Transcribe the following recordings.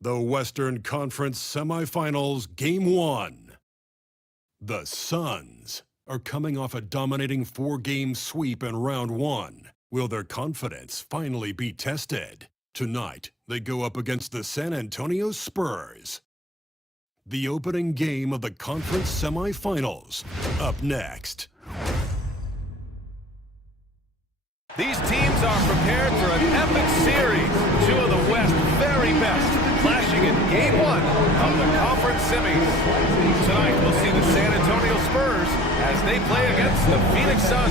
The Western Conference Semifinals Game 1. The Suns are coming off a dominating 4-game sweep in Round 1. Will their confidence finally be tested? Tonight, they go up against the San Antonio Spurs. The opening game of the conference semifinals. Up next. These teams are prepared for an epic series. Two of the West's very best clashing in Game 1 of the conference semis. Tonight, we'll see the San Antonio Spurs as they play against the Phoenix Suns.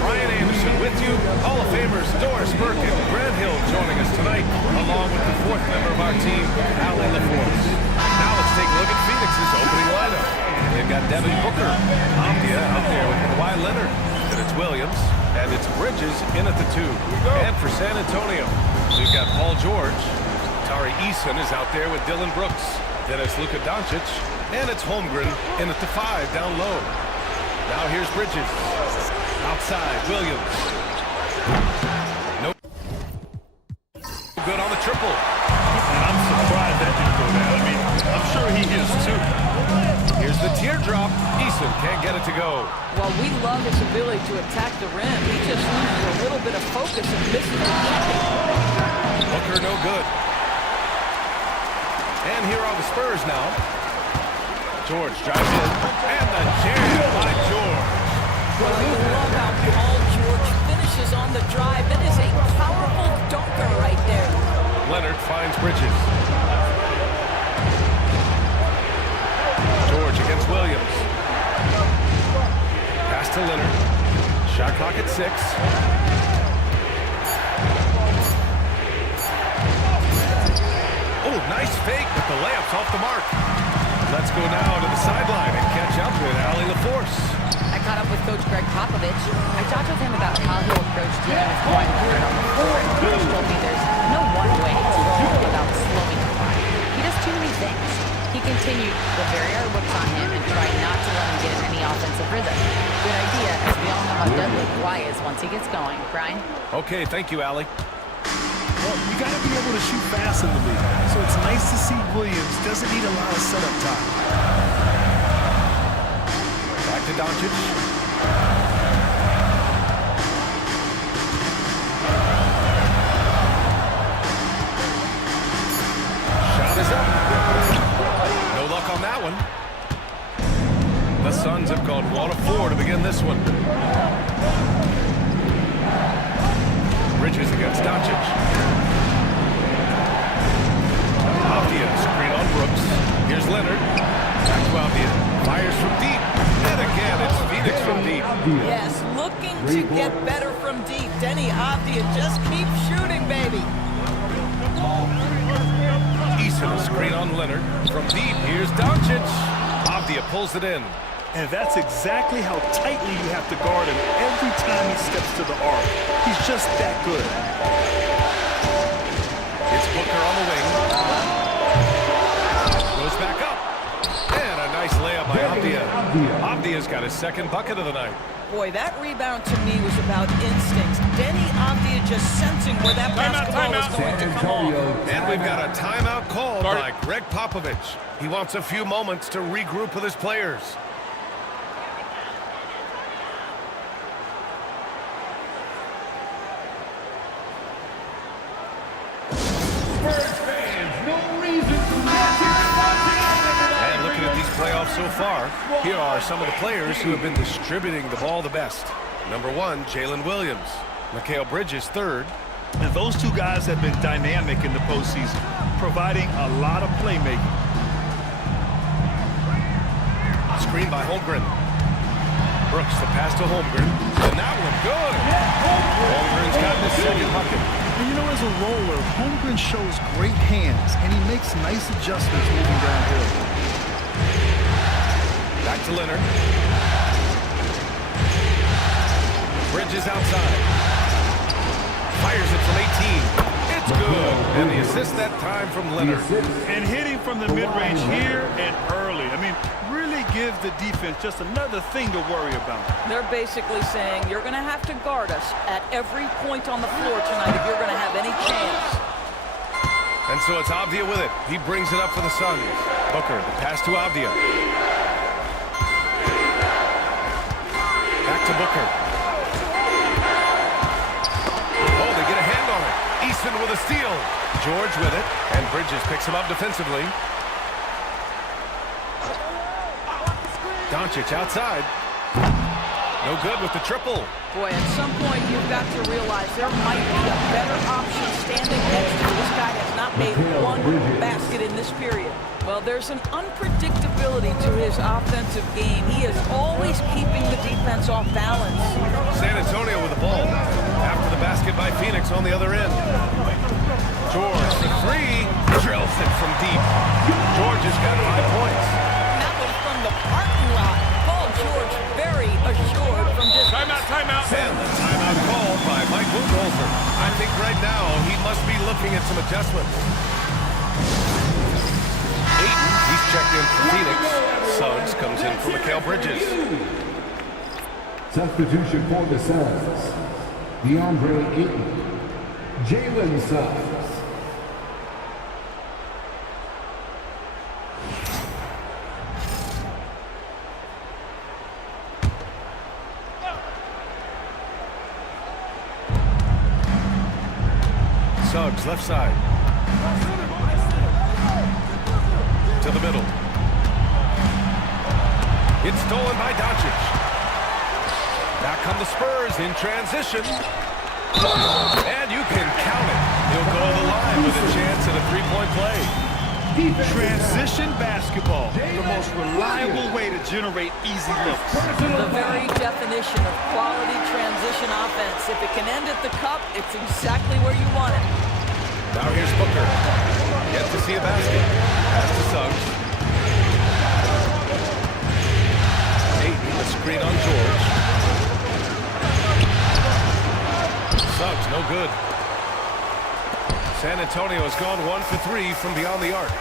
Brian Anderson with you. Hall of Famers Doris Burke and Grant Hill joining us tonight, along with the fourth member of our team, Allie LaForce. Now let's take a look at Phoenix's opening lineup. They've got Devin Booker, Amdia out there with Kawhi Leonard. Then it's Williams, and it's Bridges in at the 2. And for San Antonio, we've got Paul George. Tari Eason is out there with Dylan Brooks. Then it's Luka Doncic, and it's Holmgren in at the 5 down low. Now here's Bridges. Outside, Williams. No good on the triple. And I'm surprised that didn't go down. I mean, I'm sure he is too. Here's the teardrop. Eason can't get it to go. Well, we love his ability to attack the rim. He just loses a little bit of focus and misses the shot. Booker no good. And here are the Spurs now. George drives in. And the jam by George. Well, you love how Paul George finishes on the drive. It is a powerful dunker right there. Leonard finds Bridges. George against Williams. Pass to Leonard. Shot clock at 6. Oh, nice fake, but the layup's off the mark. Let's go now to the sideline and catch up with Allie LaForce. I caught up with Coach Greg Popovich. I talked with him about how he'll approach dealing with Kawhi Leonard on the floor. Coach told me there's no one way to go about slowing Kawhi. He does too many things. He continued the very hard works on him and tried not to let him get in any offensive rhythm. Good idea, as we all know how deadly Kawhi is once he gets going. Brian? Okay, thank you, Allie. Well, you got to be able to shoot fast in the league. So it's nice to see Williams doesn't need a lot of setup time. Back to Doncic. Shot is up. No luck on that one. The Suns have gone 1 of 4 to begin this one. Bridges against Doncic. Avdia, screen on Brooks. Here's Leonard. Back to Avdia. Fires from deep. And again, it's Phoenix from deep. Yes, looking to get better from deep. Denny Avdia just keeps shooting, baby. Eason, a screen on Leonard. From deep, here's Doncic. Avdia pulls it in. And that's exactly how tightly you have to guard him every time he steps to the arc. He's just that good. It's Booker on the wing. Goes back up. And a nice layup by Avdia. Avdia's got his second bucket of the night. Boy, that rebound to me was about instincts. Denny Avdia just sensing where that basketball was going to come off. And we've got a timeout called by Greg Popovich. He wants a few moments to regroup with his players. And looking at these playoffs so far, here are some of the players who have been distributing the ball the best. Number 1, Jalen Williams. Mikal Bridges, 3rd. And those two guys have been dynamic in the postseason, providing a lot of playmaking. Screen by Holmgren. Brooks, the pass to Holmgren. And that one, good. Holmgren's got his second bucket. And you know, as a roller, Holmgren shows great hands, and he makes nice adjustments moving downhill. Back to Leonard. Bridges outside. Fires it from 18. It's good. And the assist that time from Leonard. And hitting from the mid-range here and early. I mean, really give the defense just another thing to worry about. They're basically saying you're going to have to guard us at every point on the floor tonight if you're going to have any chance. And so it's Avdia with it. He brings it up for the Suns. Booker, the pass to Avdia. Back to Booker. Oh, they get a hand on it. Easton with a steal. George with it. And Bridges picks him up defensively. Doncic outside. No good with the triple. Boy, at some point you've got to realize there might be a better option standing next to you. This guy has not made one basket in this period. Well, there's an unpredictability to his offensive game. He is always keeping the defense off balance. San Antonio with the ball. After the basket by Phoenix on the other end. George for three. Drills it from deep. George has got 5 points. That was from the parking lot. Paul George very assured from distance. Timeout. And the timeout called by Mike Budenholzer. I think right now he must be looking at some adjustments. Ayton, he's checked in for Phoenix. Suggs comes in for Mikal Bridges. Substitution for the Suns. DeAndre Ayton. Jalen Suggs. Suggs, left side. To the middle. It's stolen by Doncic. Back come the Spurs in transition. And you can count it. He'll go to the line with a chance at a three-point play. Transition basketball, the most reliable way to generate easy looks. The very definition of quality transition offense. If it can end at the cup, it's exactly where you want it. Now here's Booker. Yet to see a basket. Pass to Suggs. Ayton, the screen on George. Suggs, no good. San Antonio has gone 1 for 3 from beyond the arc.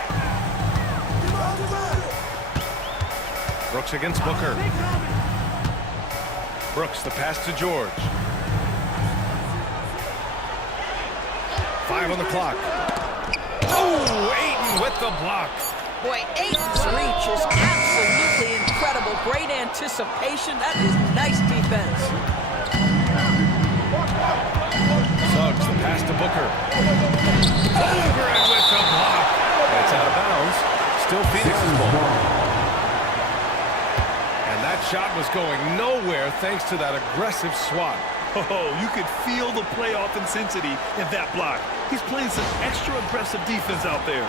Brooks against Booker. Brooks, the pass to George. 5 on the clock. Oh, Ayton with the block. Boy, Ayton's reach is absolutely incredible. Great anticipation. That is nice defense. Suggs, the pass to Booker. Holmgren with the block. It's out of bounds. Still Phoenix's ball. And that shot was going nowhere thanks to that aggressive swat. Oh, you could feel the playoff intensity in that block. He's playing some extra aggressive defense out there.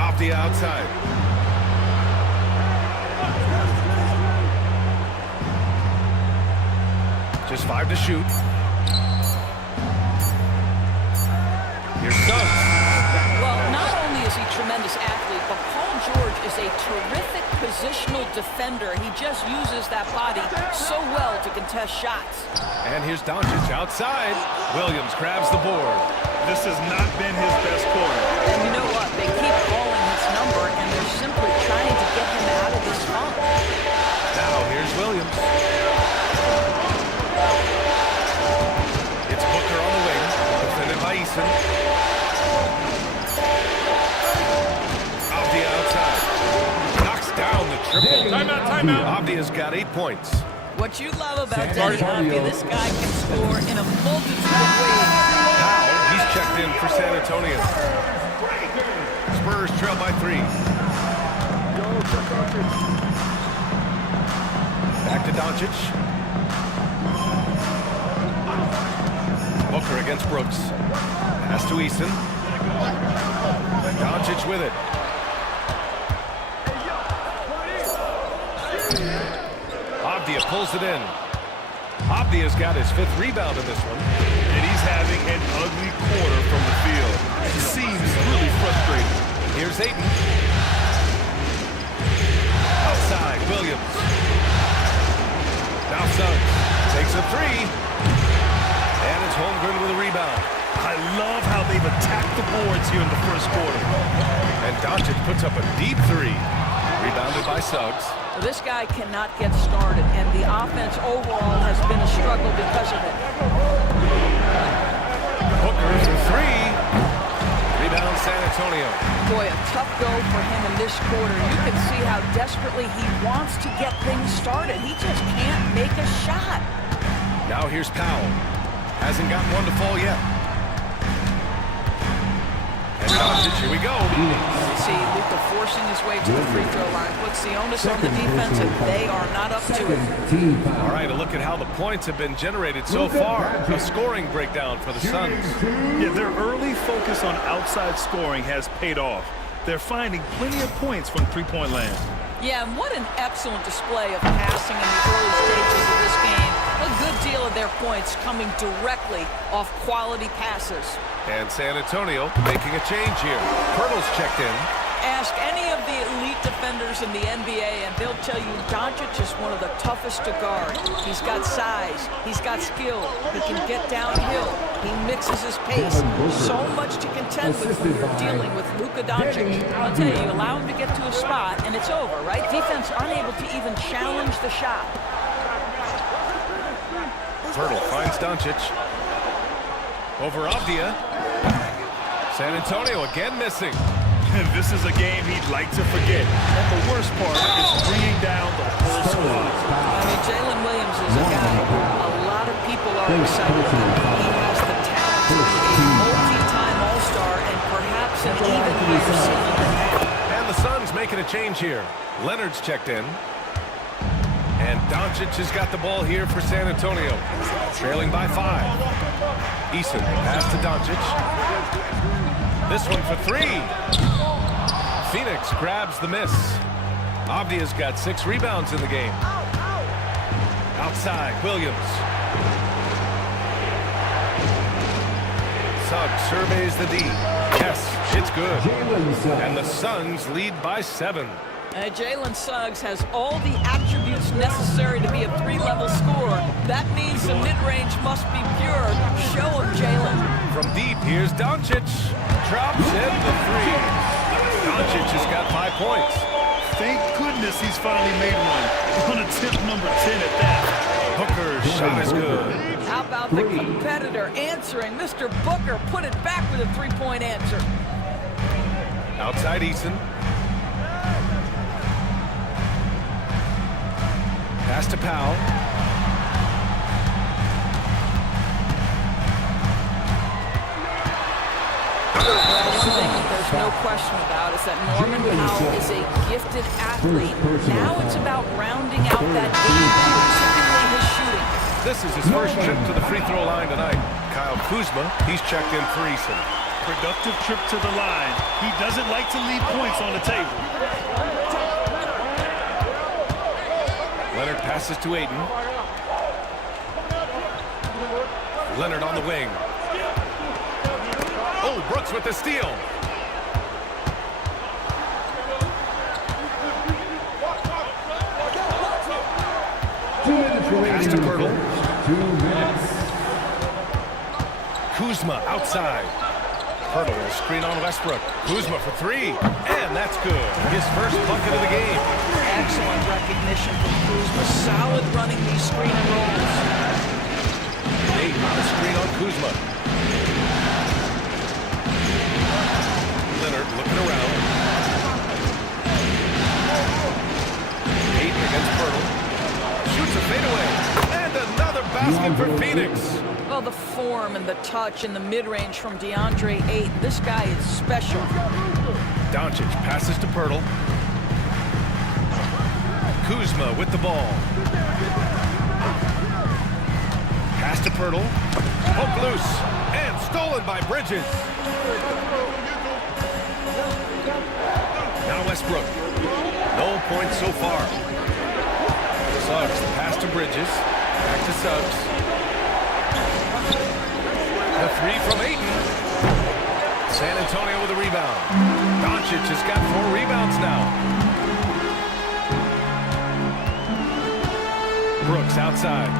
Off the outside. Just 5 to shoot. Here's Suggs. Well, not only is he a tremendous athlete, but Paul George is a terrific positional defender. He just uses that body so well to contest shots. And here's Doncic outside. Williams grabs the board. This has not been his best quarter. And you know what? They keep calling his number, and they're simply trying to get him out of this funk. Now here's Williams. It's Booker on the wing, defended by Eason. Avdia outside. Knocks down the triple. Timeout. Avdia's got 8 points. What you love about Denny Avdia, this guy can score in a multitude of ways. Now he's checked in for San Antonio. Spurs trail by 3. Back to Doncic. Booker against Brooks. Pass to Eason. Doncic with it. Avdia pulls it in. Avdia's got his 5th rebound in this one. And he's having an ugly quarter from the field. It seems really frustrating. Here's Ayton. Outside, Williams. Now Suggs takes a 3. And it's Holmgren with a rebound. I love how they've attacked the boards here in the first quarter. And Doncic puts up a deep 3. Rebounded by Suggs. Well, this guy cannot get started, and the offense overall has been a struggle because of it. Booker for three. Rebound San Antonio. Boy, a tough go for him in this quarter. You can see how desperately he wants to get things started. He just can't make a shot. Now here's Powell. Hasn't got one to fall yet. And Doncic, here we go. You see Luka forcing his way to the free throw line. Puts the onus on the defense, and they are not up to it. All right, a look at how the points have been generated so far. A scoring breakdown for the Suns. Yeah, their early focus on outside scoring has paid off. They're finding plenty of points from three-point land. Yeah, and what an excellent display of passing in the early stages of this game. A good deal of their points coming directly off quality passes. And San Antonio making a change here. Pirtle's checked in. Ask any of the elite defenders in the NBA, and they'll tell you Doncic is one of the toughest to guard. He's got size. He's got skill. He can get downhill. He mixes his pace. So much to contend with when you're dealing with Luka Doncic. I'll tell you, allow him to get to a spot, and it's over, right? Defense unable to even challenge the shot. Pirtle finds Doncic. Over Avdia. San Antonio again missing. This is a game he'd like to forget. And the worst part is bringing down the whole squad. I mean, Jalen Williams is a guy a lot of people are excited about. He has the talent to be a multi-time All-Star and perhaps an even higher ceiling than that. And the Suns making a change here. Leonard's checked in. And Doncic has got the ball here for San Antonio. Trailing by 5. Eason pass to Doncic. This one for 3. Phoenix grabs the miss. Avdia's got 6 rebounds in the game. Outside, Williams. Suggs surveys the D. Yes, it's good. And the Suns lead by 7. Jalen Suggs has all the attributes necessary to be a 3-level scorer. That means the mid-range must be pure. Show him, Jalen. From deep, here's Doncic. Drops in the 3. Doncic has got 5 points. Thank goodness he's finally made one. On attempt number 10 at that. Hooker's shot is good. How about the competitor answering? Mr. Booker put it back with a 3-point answer. Outside Eason. Pass to Powell. One thing there's no question about is that Norman Powell is a gifted athlete. Now it's about rounding out that game, particularly his shooting. This is his first trip to the free throw line tonight. Kyle Kuzma, he's checked in for Eason. Productive trip to the line. He doesn't like to leave points on the table. Leonard passes to Ayton. Leonard on the wing. Oh, Brooks with the steal. Pass to Pirtle. 2 minutes. Kuzma outside. Pirtle will screen on Westbrook. Kuzma for 3. And that's good. His first bucket of the game. Excellent recognition from Kuzma. Solid running these screen and rolls. Ayton on the screen on Kuzma. Leonard looking around. Ayton against Pirtle. Shoots a fadeaway. And another basket for Phoenix. Well, the form and the touch and the mid-range from DeAndre Ayton. This guy is special. Doncic passes to Pirtle. Kuzma with the ball. Pass to Pirtle. Hook loose. And stolen by Bridges. Now Westbrook. No points so far. Suggs, the pass to Bridges. Back to Suggs. The 3 from Ayton. San Antonio with a rebound. Doncic has got 4 rebounds now. Brooks outside.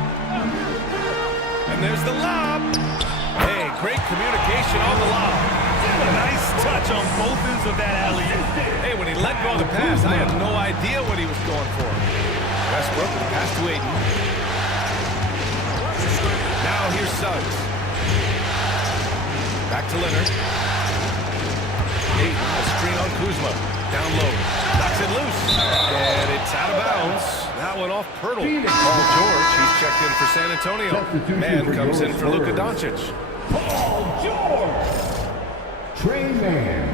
And there's the lob. Hey, great communication on the lob. Nice touch on both ends of that alley-oop. Hey, when he let go of the pass, I had no idea what he was going for. Westbrook with the pass to Aiden. Now here's Suggs. Back to Leonard. Aiden, a screen on Kuzma. Down low. Knocks it loose. And it's out of bounds. That one off Pirtle. Paul George, he's checked in for San Antonio. Man comes in for Luka Doncic. Paul George. Trey Man.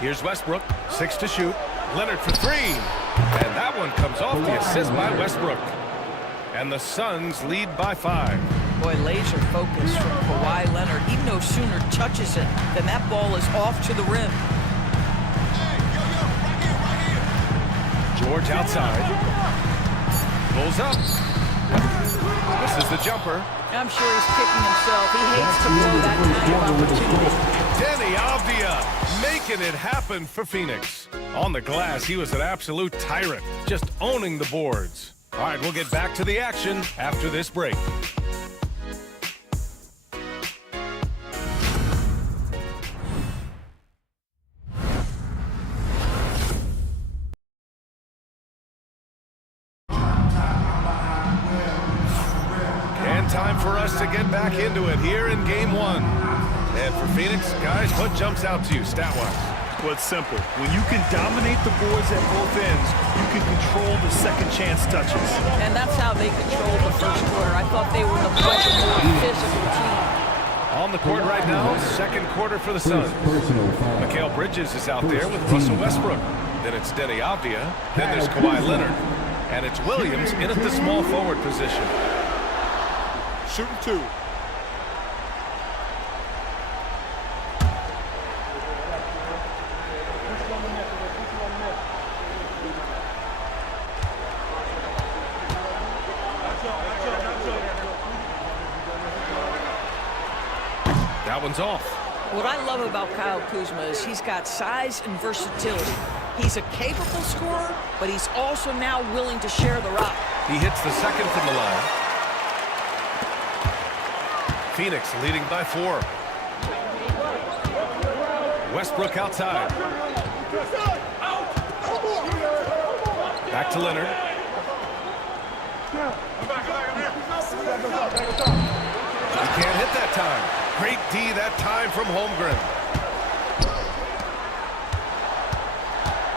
Here's Westbrook, 6 to shoot. Leonard for 3. And that one comes off the assist by Westbrook. And the Suns lead by 5. Boy, laser focus from Kawhi Leonard. He no sooner touches it than that ball is off to the rim. George outside. Pulls up. This is the jumper. I'm sure he's kicking himself. He hates to blow that kind of opportunity. Denny Avdia making it happen for Phoenix. On the glass, he was an absolute tyrant, just owning the boards. All right, we'll get back to the action after this break. And time for us to get back into it here in Game 1. And for Phoenix, guys, what jumps out to you stat-wise? Well, it's simple. When you can dominate the boards at both ends, you can control the second chance touches. And that's how they controlled the first quarter. I thought they were the much more physical team. On the court right now, second quarter for the Suns. Mikal Bridges is out there with Russell Westbrook. Then it's Denny Avdia. Then there's Kawhi Leonard. And it's Williams in at the small forward position. Shooting 2. That one's off. What I love about Kyle Kuzma is he's got size and versatility. He's a capable scorer, but he's also now willing to share the rock. He hits the second from the line. Phoenix leading by 4. Westbrook outside. Back to Leonard. He can't hit that time. Great D that time from Holmgren.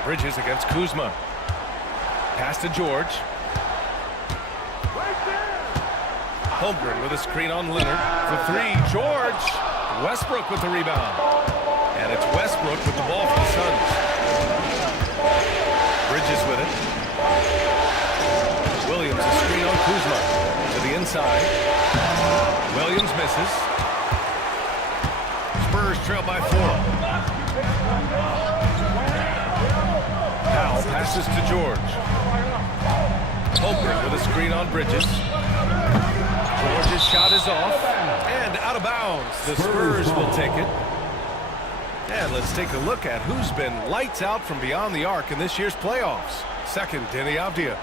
Bridges against Kuzma. Pass to George. Holmgren with a screen on Leonard for 3. George. Westbrook with the rebound. And it's Westbrook with the ball for the Suns. Bridges with it. Williams a screen on Kuzma. To the inside. Williams misses. Spurs trail by 4. Powell passes to George. Holmgren with a screen on Bridges. George's shot is off and out of bounds. The Spurs will take it. And let's take a look at who's been lights out from beyond the arc in this year's playoffs. Second, Denny Avdia.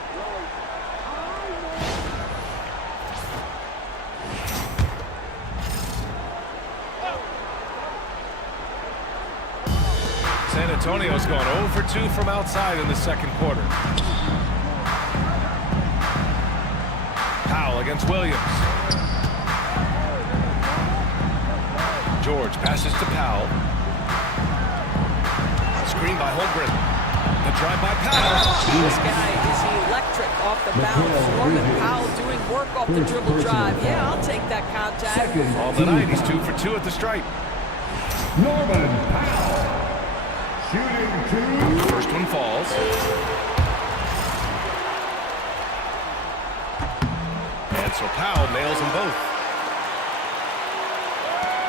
San Antonio's gone 0 for 2 from outside in the second quarter. Powell against Williams. George passes to Powell. Screen by Holmgren. The drive by Powell. This guy is electric off the bounce. Norman Powell doing work off the dribble drive. Yeah, I'll take that contact. All the night, he's 2 for 2 at the stripe. Norman Powell. Shooting 2. First one falls. And so Powell nails them both.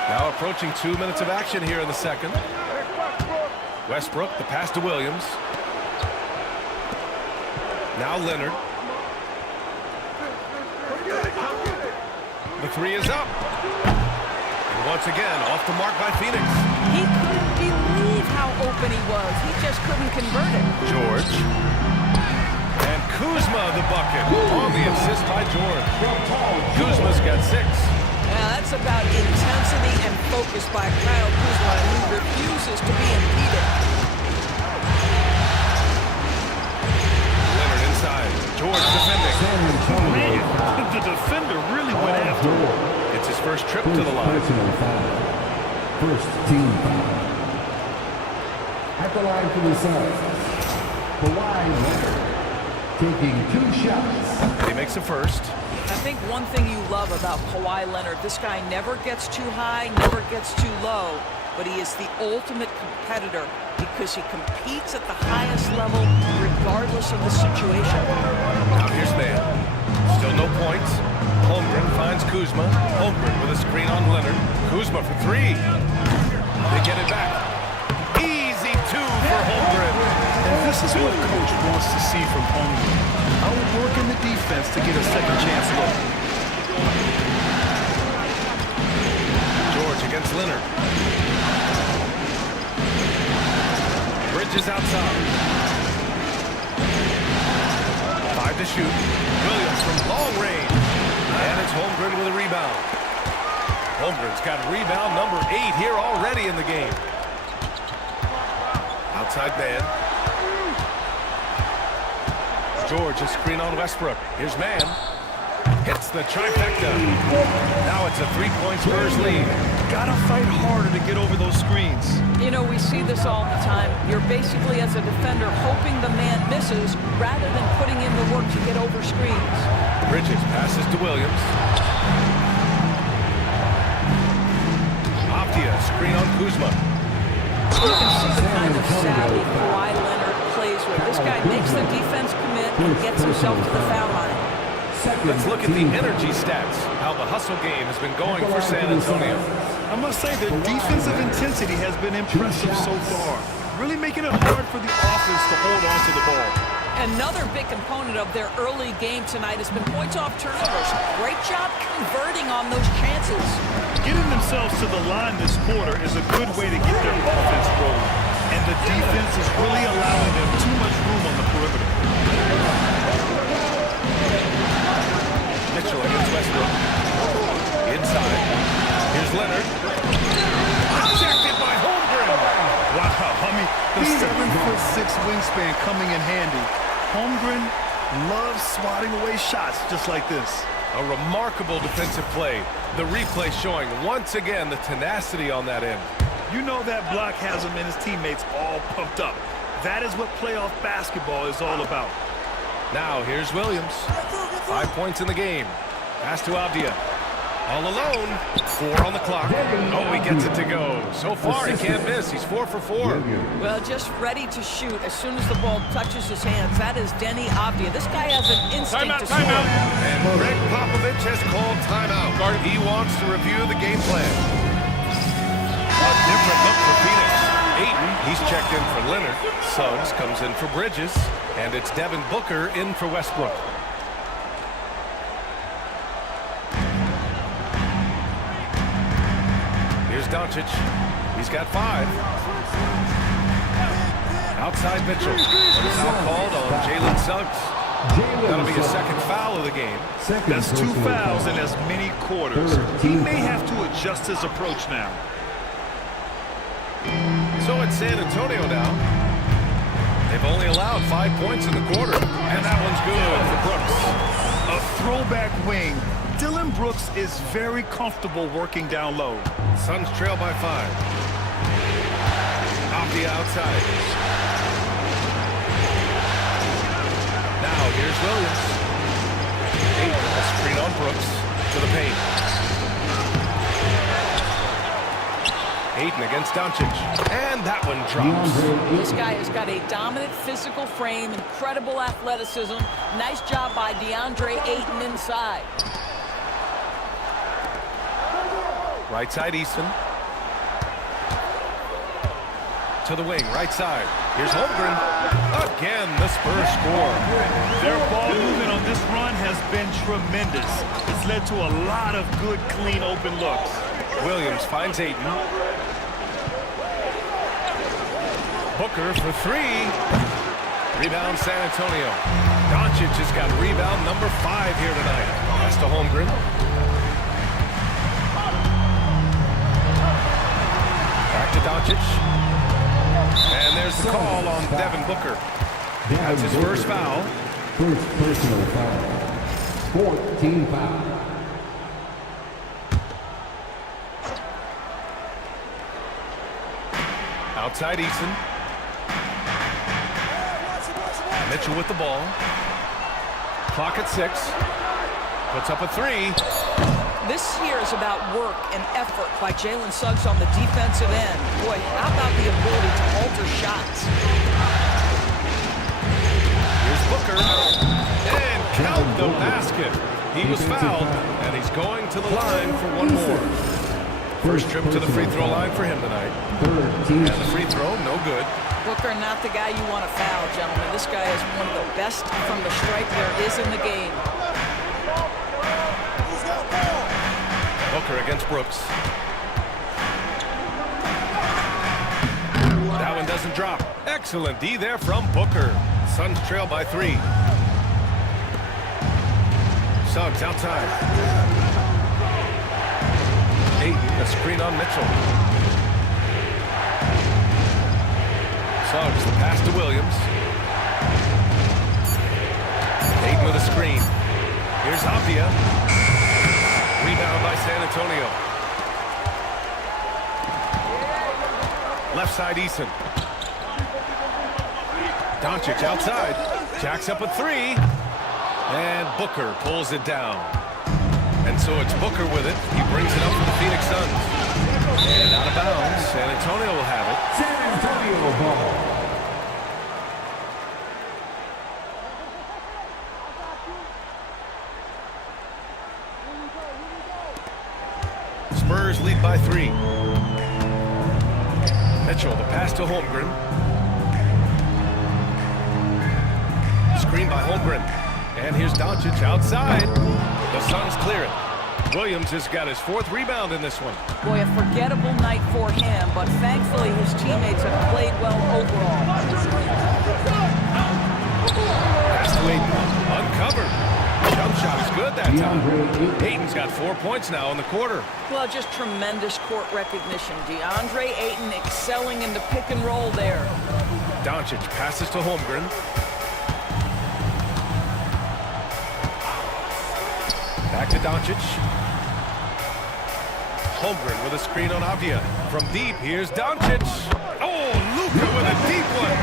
Now approaching 2 minutes of action here in the second. Westbrook, the pass to Williams. Now Leonard. The 3 is up. And once again, off the mark by Phoenix. He couldn't believe how open he was. He just couldn't convert it. George. And Kuzma the bucket. On the assist by George. Kuzma's got 6. Now that's about intensity and focus by Kyle Kuzma, who refuses to be impeded. Leonard inside. George defending. Man, the defender really went after him. It's his first trip to the line. First team foul. At the line for the Suns, Kawhi Leonard taking 2 shots. He makes a first. I think one thing you love about Kawhi Leonard, this guy never gets too high, never gets too low, but he is the ultimate competitor because he competes at the highest level regardless of the situation. Now here's man. Still no points. Holmgren finds Kuzma. Holmgren with a screen on Leonard. Kuzma for 3. They get it back. Easy 2 for Holmgren. And this is what coach wants to see from Holmgren. Outworking the defense to get a second chance look. George against Leonard. Bridges outside. 5 to shoot. Williams from long range. And it's Holmgren with a rebound. Holmgren's got rebound number 8 here already in the game. Outside man. George, a screen on Westbrook. Here's man. Hits the trifecta. Now it's a 3-point Spurs lead. Gotta fight harder to get over those screens. You know, we see this all the time. You're basically, as a defender, hoping the man misses rather than putting in the work to get over screens. Bridges passes to Williams. Avdia, screen on Kuzma. You can see the kind of savvy Kawhi Leonard plays with. This guy makes the defense commit and gets himself to the foul line. Let's look at the energy stats, how the hustle game has been going for San Antonio. I must say their defensive intensity has been impressive so far. Really making it hard for the offense to hold on to the ball. Another big component of their early game tonight has been points off turnovers. Great job converting on those chances. Getting themselves to the line this quarter is a good way to get their offense rolling. And the defense is really allowing them too much room on the perimeter. Mitchell against Westbrook. Inside. Here's Leonard. Protected by Holmgren. Wow, I mean, the 7'6" wingspan coming in handy. Holmgren loves swatting away shots just like this. A remarkable defensive play. The replay showing once again the tenacity on that end. You know that block has him and his teammates all pumped up. That is what playoff basketball is all about. Now here's Williams. 5 points in the game. Pass to Avdia. All alone. 4 on the clock. Oh, he gets it to go. So far, he can't miss. He's 4 for 4. Well, just ready to shoot as soon as the ball touches his hands. That is Denny Avdia. This guy has an instinct to score. And Greg Popovich has called timeout. He wants to review the game plan. A different look for Phoenix. Ayton, he's checked in for Leonard. Suggs comes in for Bridges. And it's Devin Booker in for Westbrook. Here's Doncic. He's got 5. Outside Mitchell. And a foul called on Jalen Suggs. That'll be his second foul of the game. That's 2 fouls in as many quarters. He may have to adjust his approach now. So it's San Antonio now. They've only allowed 5 points in the quarter. And that one's good for Brooks. A throwback wing. Dylan Brooks is very comfortable working down low. Suns trail by 5. Off the outside. Now here's Williams. Ayton, a screen on Brooks to the paint. Ayton against Doncic. And that one drops. This guy has got a dominant physical frame, incredible athleticism. Nice job by DeAndre Ayton inside. Right side, Easton. To the wing, right side. Here's Holmgren. Again, the Spurs score. Their ball movement on this run has been tremendous. It's led to a lot of good, clean, open looks. Williams finds Ayton. Booker for 3. Rebound San Antonio. Doncic has got rebound number 5 here tonight. Pass to Holmgren. Back to Doncic. And there's the call on Devin Booker. That's his first foul. First personal foul. 14 foul. Outside Eason. Mitchell with the ball. Clock at 6. Puts up a 3. This here is about work and effort by Jalen Suggs on the defensive end. Boy, how about the ability to alter shots? Here's Booker. And count the basket. He was fouled, and he's going to the line for one more. First trip to the free throw line for him tonight. And the free throw, no good. Booker, not the guy you want to foul, gentlemen. This guy is one of the best from the stripe there is in the game. Booker against Brooks. That one doesn't drop. Excellent D there from Booker. Suns trail by 3. Suggs outside. Ayton, a screen on Mitchell. Suggs, the pass to Williams. Ayton with a screen. Here's Apia. Rebound by San Antonio. Left side, Eason. Doncic outside. Jacks up a 3. And Booker pulls it down. And so it's Booker with it. He brings it up for the Phoenix Suns. And out of bounds. San Antonio will have it. San Antonio ball. Spurs lead by 3. Mitchell, the pass to Holmgren. Screen by Holmgren. And here's Doncic outside. The Suns clear it. Williams has got his 4th rebound in this one. Boy, a forgettable night for him, but thankfully his teammates have played well overall. Pass to Ayton. Uncovered. Jump shot is good that time. Ayton's got 4 points now in the quarter. Well, just tremendous court recognition. DeAndre Ayton excelling in the pick and roll there. Doncic passes to Holmgren. Back to Doncic. Holmgren with a screen on Avdia. From deep, here's Doncic. Oh, Luka with a deep one.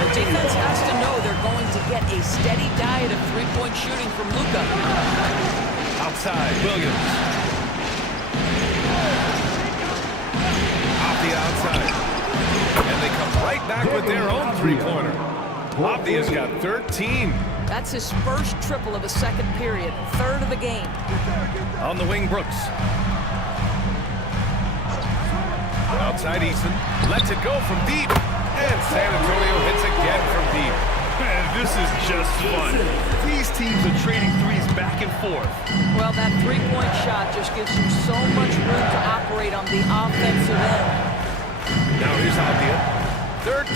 The defense has to know they're going to get a steady diet of three-point shooting from Luka. Outside, Williams. Avdia outside. And they come right back with their own three-pointer. Avdia's got 13. That's his first triple of the second period, 3rd of the game. On the wing, Brooks. Outside Eason. Lets it go from deep. And San Antonio hits again from deep. Man, this is just fun. These teams are trading threes back and forth. Well, that three-point shot just gives you so much room to operate on the offensive end. Now here's Avdia. 13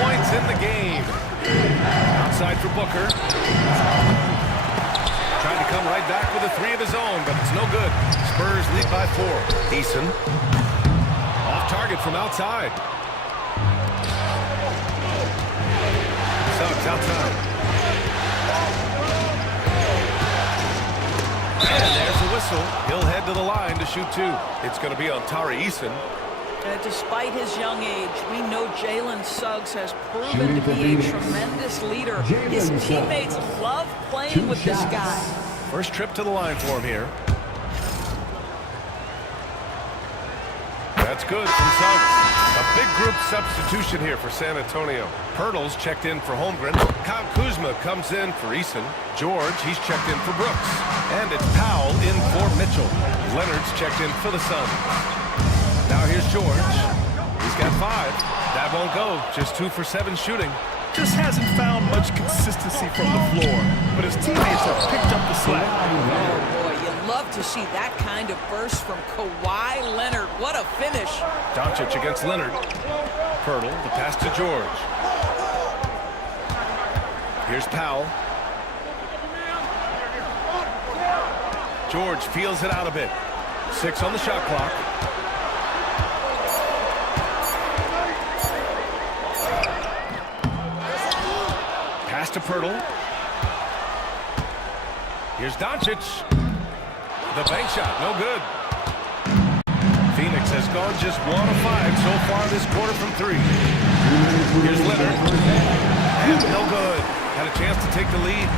points in the game. Outside for Booker. Trying to come right back with a 3 of his own, but it's no good. Spurs lead by 4. Eason. Off target from outside. Suggs outside. And there's the whistle. He'll head to the line to shoot 2. It's going to be on Tari Eason. Despite his young age, we know Jalen Suggs has proven to be a tremendous leader. His teammates love playing with this guy. First trip to the line for him here. That's good from Suggs. A big group substitution here for San Antonio. Pirtle's checked in for Holmgren. Kyle Kuzma comes in for Eason. George, he's checked in for Brooks. And it's Powell in for Mitchell. Leonard's checked in for the Suns. Now here's George. He's got 5. That won't go. Just 2 for 7 shooting. Just hasn't found much consistency from the floor, but his teammates have picked up the slack. Oh, boy, you love to see that kind of burst from Kawhi Leonard. What a finish. Doncic against Leonard. Pirtle, the pass to George. Here's Powell. George feels it out a bit. 6 on the shot clock. Pass to Pirtle. Here's Doncic. The bank shot, no good. Phoenix has gone just 1 of 5 so far this quarter from 3. Here's Leonard. And no good. Had a chance to take the lead.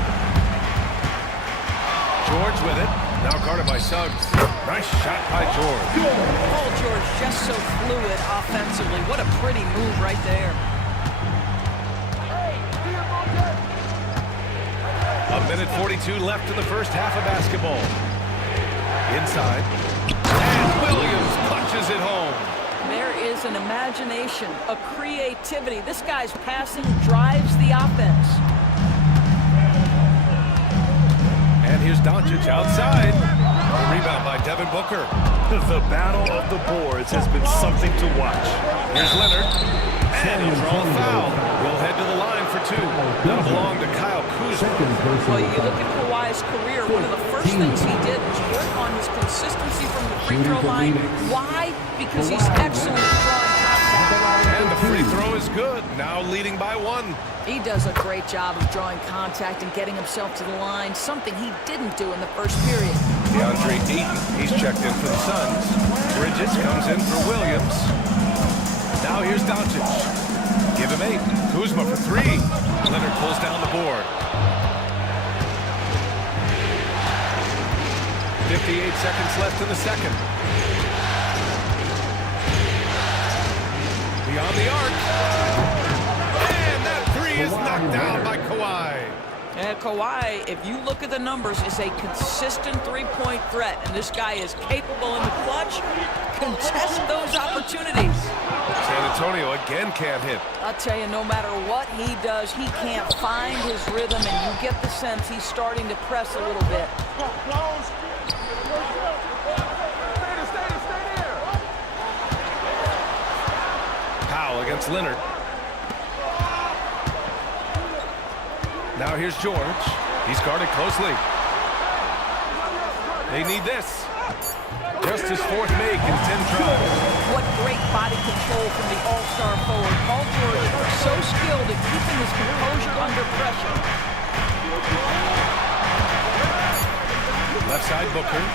George with it. Now guarded by Suggs. Nice shot by George. Paul George just so fluid offensively. What a pretty move right there. A minute 42 left in the first half of basketball. Inside. And Williams punches it home. There is an imagination, a creativity. This guy's passing drives the offense. And here's Doncic outside. A rebound by Devin Booker. The battle of the boards has been something to watch. Here's Leonard. And he'll draw a foul. We'll head to the line for 2. That'll belong to Kyle Kuzma. Well, you look at Kawhi's career, one of the first things he did was work on his consistency from the free throw line. Why? Because he's excellent at drawing contact. And the free throw is good. Now leading by 1. He does a great job of drawing contact and getting himself to the line, something he didn't do in the first period. DeAndre Ayton, he's checked in for the Suns. Bridges comes in for Williams. Now here's Doncic. Give him 8. Kuzma for 3. Leonard pulls down the board. 58 seconds left in the second. Beyond the arc. And that 3 is knocked down by Kawhi. And Kawhi, if you look at the numbers, is a consistent three-point threat. And this guy is capable in the clutch. Contest those opportunities. San Antonio again can't hit. I'll tell you, no matter what he does, he can't find his rhythm. And you get the sense he's starting to press a little bit. Powell against Leonard. Now here's George. He's guarded closely. They need this. Just his 4th make in 10 tries. What great body control from the all-star forward. Paul George, so skilled at keeping his composure under pressure. Left side Booker.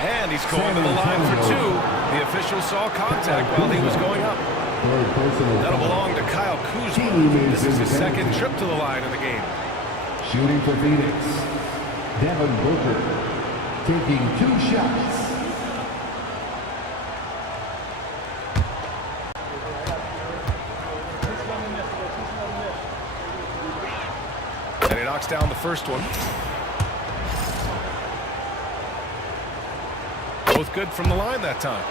And he's going to the line for 2. The official saw contact while he was going up. That'll belong to Kyle Kuzma. This is his 2nd trip to the line in the game. Shooting for Phoenix, Devin Booker taking 2 shots. And he knocks down the first one. Both good from the line that time.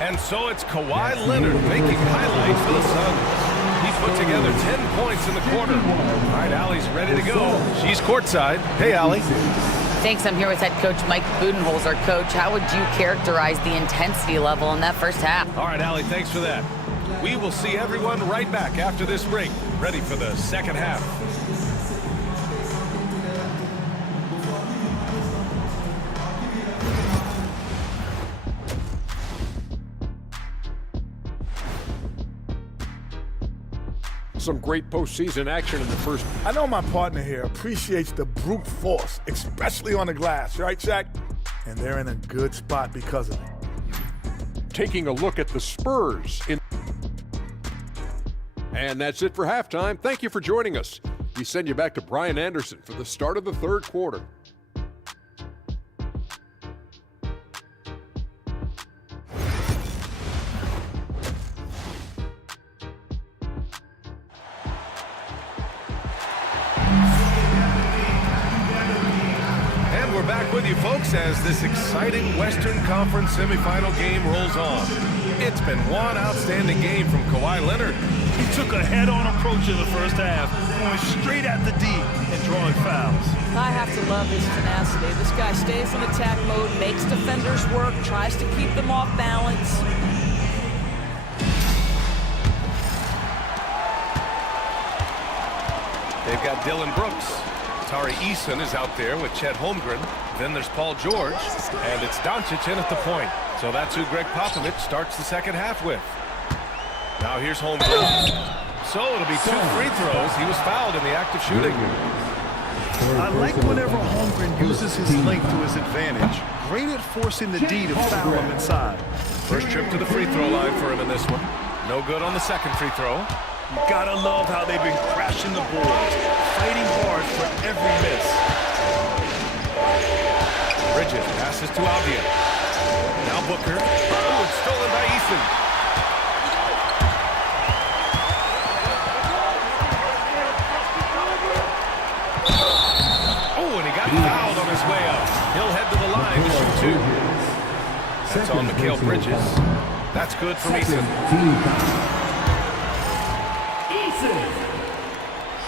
And so it's Kawhi Leonard making highlights for the Suns. He put together 10 points in the quarter. All right, Allie's ready to go. She's courtside. Hey, Allie. Thanks. I'm here with head coach Mike Budenholzer. Coach, how would you characterize the intensity level in that first half? All right, Allie, thanks for that. We will see everyone right back after this break, ready for the second half. Some great postseason action in the first. I know my partner here appreciates the brute force, especially on the glass, right, Shaq? And they're in a good spot because of it. Taking a look at the Spurs. And that's it for halftime. Thank you for joining us. We send you back to Brian Anderson for the start of the third quarter. We're back with you, folks, as this exciting Western Conference semifinal game rolls on. It's been one outstanding game from Kawhi Leonard. He took a head-on approach in the first half, going straight at the D and drawing fouls. I have to love his tenacity. This guy stays in attack mode, makes defenders work, tries to keep them off balance. They've got Dylan Brooks. Tari Eason is out there with Chet Holmgren. Then there's Paul George, and it's Doncic in at the point. So that's who Greg Popovich starts the second half with. Now here's Holmgren. So it'll be 2 free throws. He was fouled in the act of shooting. I like whenever Holmgren uses his length to his advantage. Great at forcing the D to foul him inside. First trip to the free throw line for him in this one. No good on the second free throw. You gotta love how they've been crashing the boards, fighting hard for every miss. Bridges passes to Avdia. Now Booker. Oh, it's stolen by Eason. Oh, and he got fouled on his way up. He'll head to the line to shoot 2. That's on Mikal Bridges. That's good from Eason.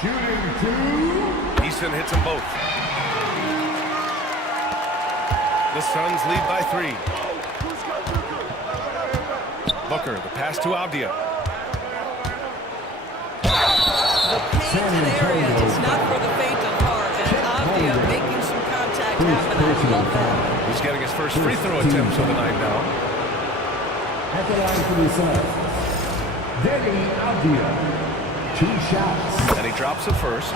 Shooting 2. Eason hits them both. The Suns lead by 3. Booker, the pass to Avdia. The painted area is not for the faint of heart, and Avdia making some contact happen. I love that. He's getting his first free throw attempts of the night now. At the line for the Suns, Denny Avdia. 2 shots. And he drops it first.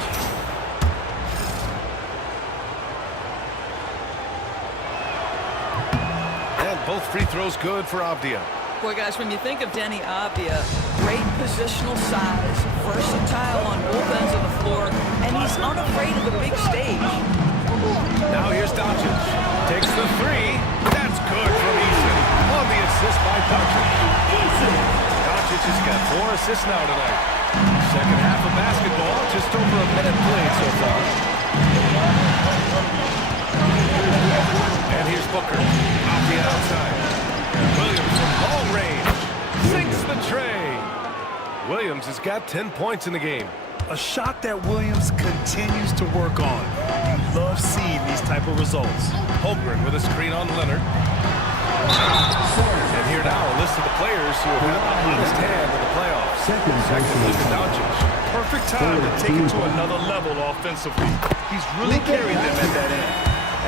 And both free throws good for Avdia. Boy, guys, when you think of Denny Avdia, great positional size, versatile on both ends of the floor, and he's unafraid of the big stage. Now here's Doncic. Takes the 3. That's good from Eason. On the assist by Doncic. Doncic has got 4 assists now tonight. Second half of basketball, just over a minute played so far. And here's Booker. Off the outside. Williams from long range. Sinks the tray. Williams has got 10 points in the game. A shot that Williams continues to work on. You love seeing these type of results. Holmgren with a screen on Leonard. And here now a list of the players who have had the hottest hand in the playoffs. Second, Luka Doncic. Perfect time to take it to another level offensively. He's really carried them at that end.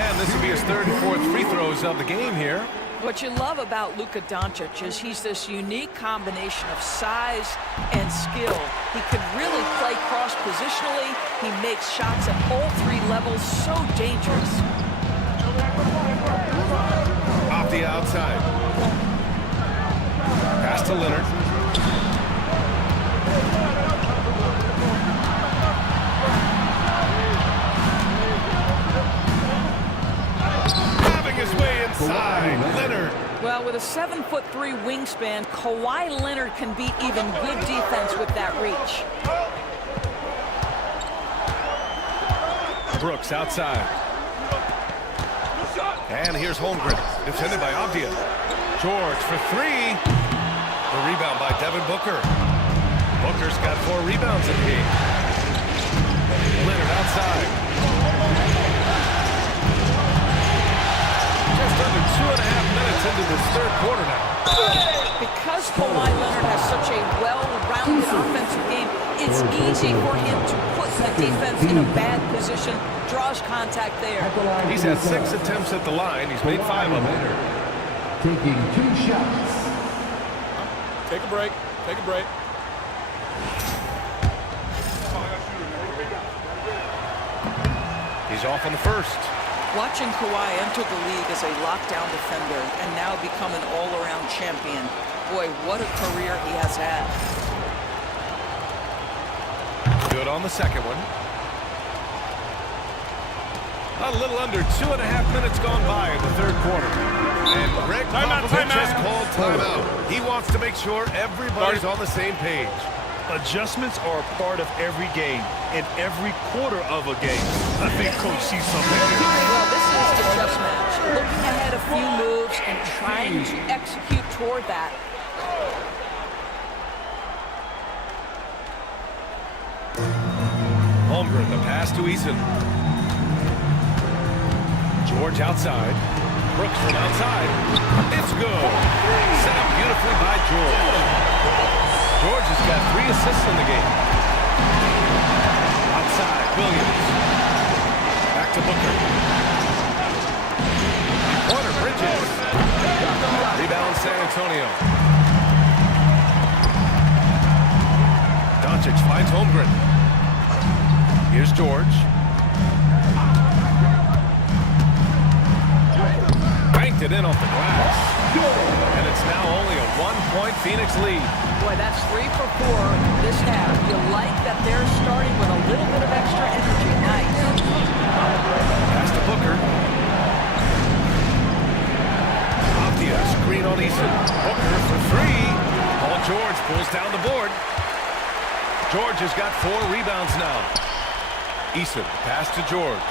And this will be his 3rd and 4th free throws of the game here. What you love about Luka Doncic is he's this unique combination of size and skill. He can really play cross-positionally. He makes shots at all 3 levels, so dangerous. Off the outside. Pass to Leonard. Having his way inside. Leonard. Well, with a 7'3" wingspan, Kawhi Leonard can beat even good defense with that reach. Brooks outside. And here's Holmgren, defended by Avdia. George for 3. The rebound by Devin Booker. Booker's got 4 rebounds in the game. Leonard outside. Just under 2.5 minutes into this 3rd quarter now. Because Kawhi Leonard has such a well-rounded offensive game, it's easy for him to put the defense in a bad position, draws contact there. He's had 6 attempts at the line. He's made 5 of them. Taking 2 shots. Take a break. Take a break. He's off on the first. Watching Kawhi enter the league as a lockdown defender and now become an all-around champion. Boy, what a career he has had. Good on the second one. A little under 2.5 minutes gone by in the 3rd quarter. And Greg Popovich just called timeout. He wants to make sure everybody's on the same page. Adjustments are a part of every game, and every quarter of a game. I think Coach sees something here. Well, this is the chess match. Looking ahead a few moves and trying to execute toward that. Holmgren, the pass to Eason. George outside. Brooks from outside. It's good. Set up beautifully by George. George has got 3 assists in the game. Outside. Williams. Back to Booker. Corner, Bridges. Rebound, San Antonio. Doncic finds Holmgren. Here's George. Banked it in off the glass. And it's now only a 1-point Phoenix lead. Boy, that's 3 for 4 this half. You like that they're starting with a little bit of extra energy. Nice. Pass to Booker. Optia, screen on Eason. Booker for 3. Paul George pulls down the board. George has got 4 rebounds now. Eason, pass to George.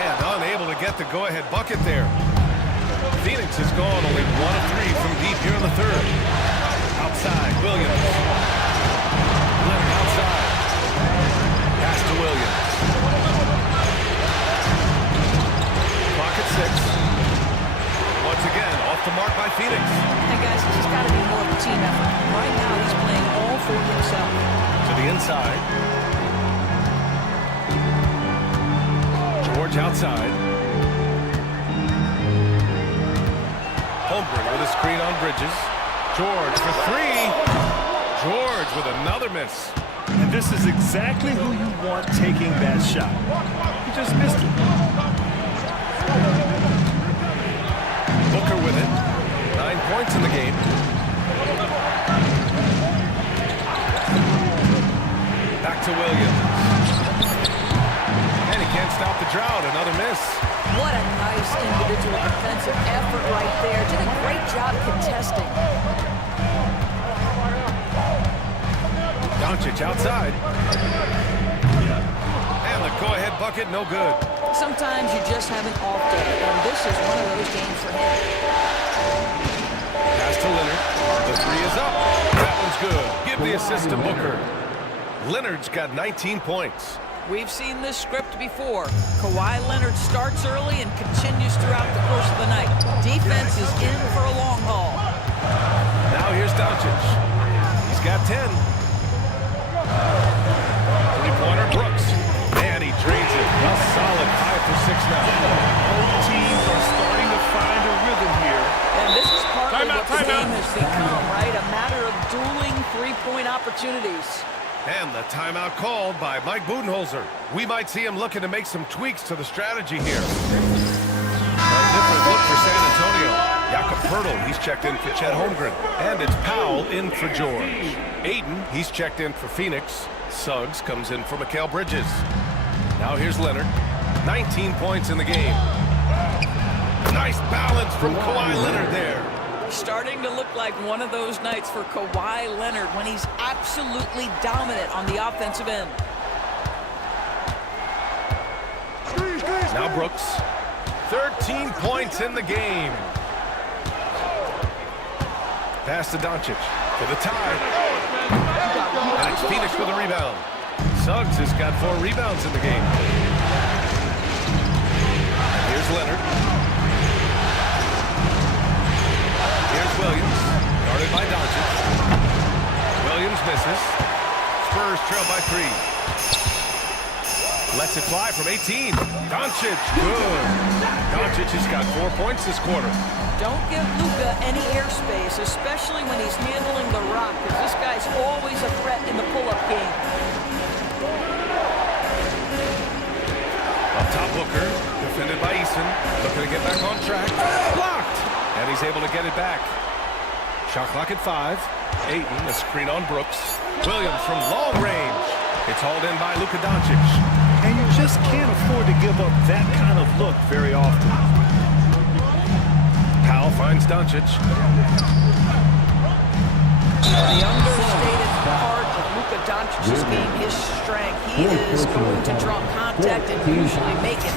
And unable to get the go-ahead bucket there. Phoenix has gone only 1 of 3 from deep here in the third. Outside, Williams. Leonard outside. Pass to Williams. Clock at 6. Once again, off the mark by Phoenix. Hey, guys, this has got to be more of a team effort. Right now, he's playing all for himself. To the inside. George outside. Holmgren with a screen on Bridges. George for 3. George with another miss. And this is exactly who you want taking that shot. He just missed it. Booker with it. 9 points in the game. Back to Williams. And he can't stop the drought. Another miss. What a nice individual defensive effort right there. Did a great job contesting. Doncic outside. And the go-ahead bucket, no good. Sometimes you just have an off day, and this is one of those games for him. Pass to Leonard. The 3 is up. That one's good. Give the assist to Booker. Leonard's got 19 points. We've seen this script before. Kawhi Leonard starts early and continues throughout the course of the night. Defense is in for a long haul. Now here's Doncic. He's got 10. Three-pointer Brooks. And he drains it. A solid 5 for 6 now. Both teams are starting to find a rhythm here. And this is partly what the game has become, right? A matter of dueling three-point opportunities. And the timeout called by Mike Budenholzer. We might see him looking to make some tweaks to the strategy here. A different look for San Antonio. Jakob Poeltl, he's checked in for Chet Holmgren. And it's Powell in for George. Aiden, he's checked in for Phoenix. Suggs comes in for Mikal Bridges. Now here's Leonard. 19 points in the game. Nice balance from Kawhi Leonard there. Starting to look like one of those nights for Kawhi Leonard when he's absolutely dominant on the offensive end. Now Brooks. 13 points in the game. Pass to Doncic for the tie. And it's Phoenix with a rebound. Suggs has got 4 rebounds in the game. And here's Leonard. Here's Williams, guarded by Doncic. Williams misses. Spurs trail by 3. Lets it fly from 18. Doncic, good. Doncic has got 4 points this quarter. Don't give Luka any airspace, especially when he's handling the rock, because this guy's always a threat in the pull-up game. Up top, Booker, defended by Eason. Looking to get back on track. Blocked! And he's able to get it back. Shot clock at 5. Ayton, a screen on Brooks. Williams from long range. It's hauled in by Luka Doncic. And you just can't afford to give up that kind of look very often. Powell finds Doncic. The understated part of Luka Doncic's game is strength. He is going to draw contact and usually make it.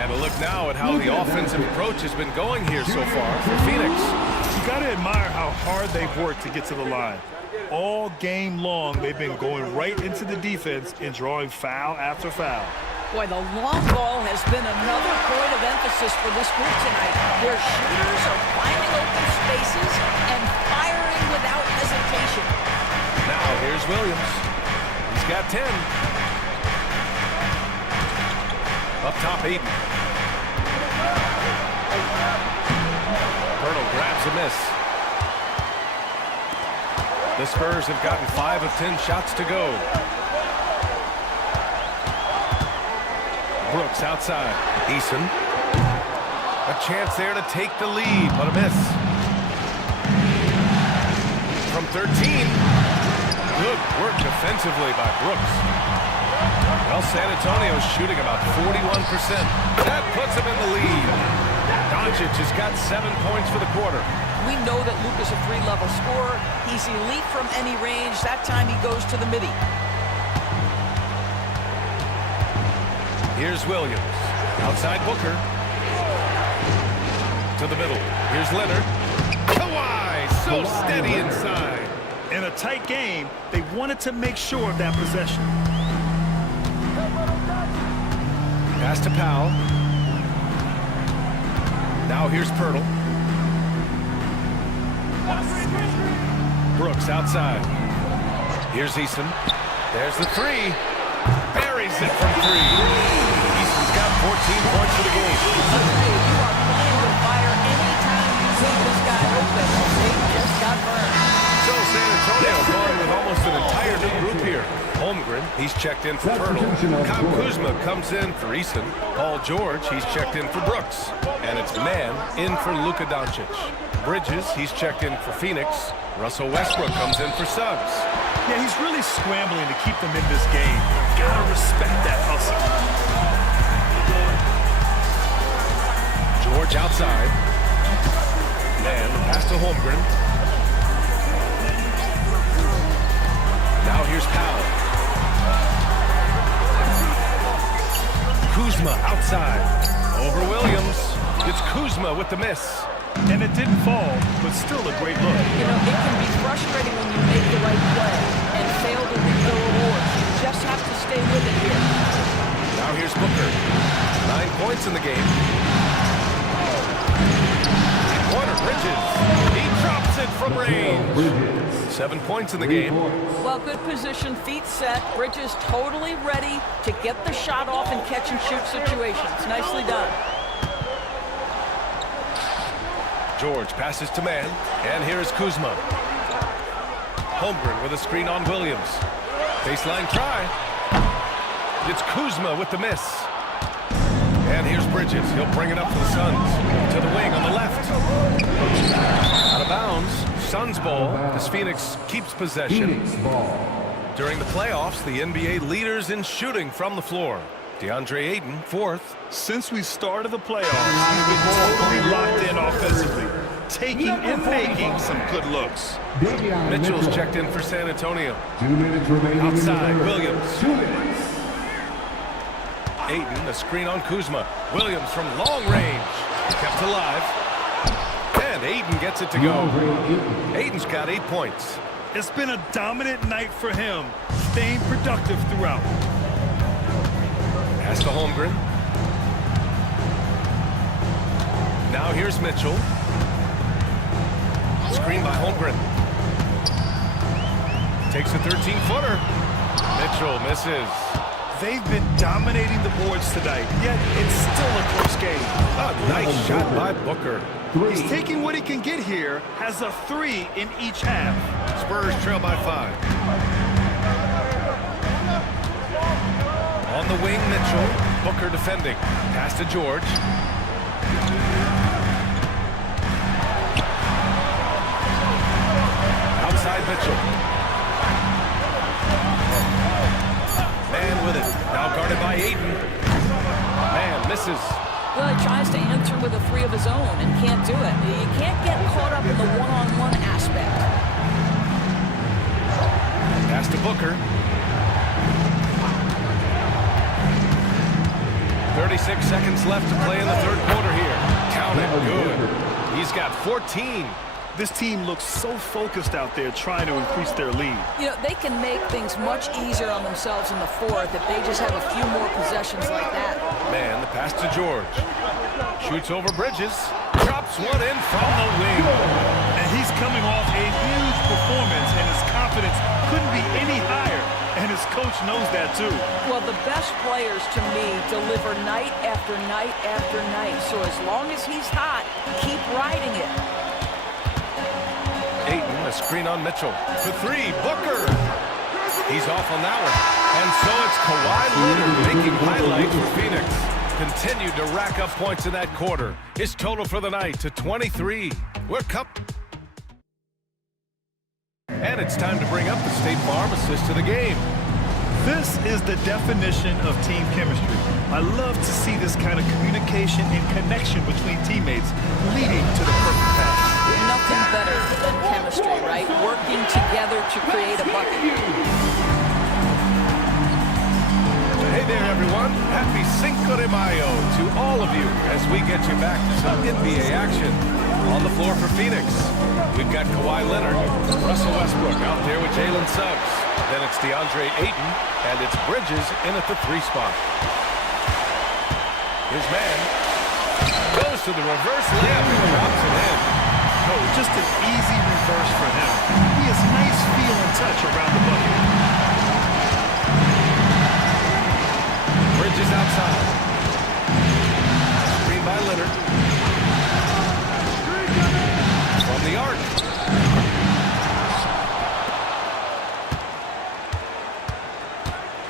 And a look now at how the offensive approach has been going here so far for Phoenix. You got to admire how hard they've worked to get to the line. All game long, they've been going right into the defense and drawing foul after foul. Boy, the long ball has been another point of emphasis for this group tonight. Their shooters are finding open spaces and firing without hesitation. Now here's Williams. got 10. Up top, Aiden. Pirtle grabs a miss. The Spurs have gotten 5 of 10 shots to go. Brooks outside. Eason. A chance there to take the lead, but a miss. From 13. Good work defensively by Brooks. Well, San Antonio's shooting about 41%. That puts him in the lead. Doncic has got 7 points for the quarter. We know that Luke is a 3-level scorer. He's elite from any range. That time he goes to the midi. Here's Williams. Outside Booker. To the middle. Here's Leonard. Kawhi, so steady inside. In a tight game, they wanted to make sure of that possession. Pass to Powell. Now here's Pirtle. Brooks outside. Here's Eason. There's the 3. Buries it from 3. Eason's got 14 points for the game. Okay, you are playing with fire anytime you see this guy open. They just got burned. So San Antonio going with almost an entire new group here. Holmgren, he's checked in for Pirtle. Kyle Kuzma comes in for Eason. Paul George, he's checked in for Brooks. And it's Mann in for Luka Doncic. Bridges, he's checked in for Phoenix. Russell Westbrook comes in for Suggs. Yeah, he's really scrambling to keep them in this game. Gotta respect that hustle. George outside. Mann, pass to Holmgren. Now here's Powell. Kuzma outside. Over Williams. It's Kuzma with the miss. And it didn't fall, but still a great look. You know, it can be frustrating when you make the right play and fail to reap the rewards. You just have to stay with it here. Now here's Booker. 9 points in the game. Corner, Bridges. He drops it from range. 7 points in the game. Well, good position, feet set. Bridges totally ready to get the shot off in catch-and-shoot situations. Nicely done. George passes to Mann, and here's Kuzma. Holmgren with a screen on Williams. Baseline try. It's Kuzma with the miss. And here's Bridges. He'll bring it up for the Suns. To the wing on the left. Out of bounds. Suns ball as Phoenix keeps possession. During the playoffs, the NBA leaders in shooting from the floor. DeAndre Ayton, 4th. Since we started the playoffs, he's been totally locked in offensively, taking and making some good looks. Mitchell's checked in for San Antonio. 2 minutes remaining. Outside, Williams. 2 minutes. Ayton, a screen on Kuzma. Williams from long range. Kept alive. And Ayton gets it to go. Ayton's got 8 points. It's been a dominant night for him, staying productive throughout. Pass to Holmgren. Now here's Mitchell. Screen by Holmgren. Takes a 13-footer. Mitchell misses. They've been dominating the boards tonight, yet it's still a close game. A nice shot by Booker. He's taking what he can get here, has a 3 in each half. Spurs trail by 5. On the wing, Mitchell. Booker defending. Pass to George. Outside Mitchell. Mann with it. Now guarded by Ayton. Mann misses. Well, he tries to answer with a 3 of his own and can't do it. You can't get caught up in the one-on-one aspect. Pass to Booker. 36 seconds left to play in the third quarter here. Count it. Good. He's got 14. This team looks so focused out there trying to increase their lead. You know, they can make things much easier on themselves in the fourth if they just have a few more possessions like that. Mann, the pass to George. Shoots over Bridges. Drops one in from the wing. And he's coming off a huge performance, and his confidence couldn't be any higher. and his coach knows that too. Well, the best players to me deliver night after night after night. So as long as he's hot, keep riding it. Ayton, a screen on Mitchell. For three, Booker. He's off on that one. And so it's Kawhi Leonard making highlights for Phoenix. Continued to rack up points in that quarter. His total for the night to 23. We're And it's time to bring up the State Farm assist to the game. This is the definition of team chemistry. I love to see this kind of communication and connection between teammates leading to the perfect pass. Nothing better than chemistry, right? Working together to create a bucket. Hey there, everyone. Happy Cinco de Mayo to all of you as we get you back to some NBA action. On the floor for Phoenix, we've got Kawhi Leonard, Russell Westbrook out there with Jalen Suggs. Then it's DeAndre Ayton, and it's Bridges in at the 3 spot. His man goes to the reverse layup and drops it in. Oh, just an easy reverse for him. He has nice feel and touch around the bucket. Bridges outside. Screen by Leonard. From the arc.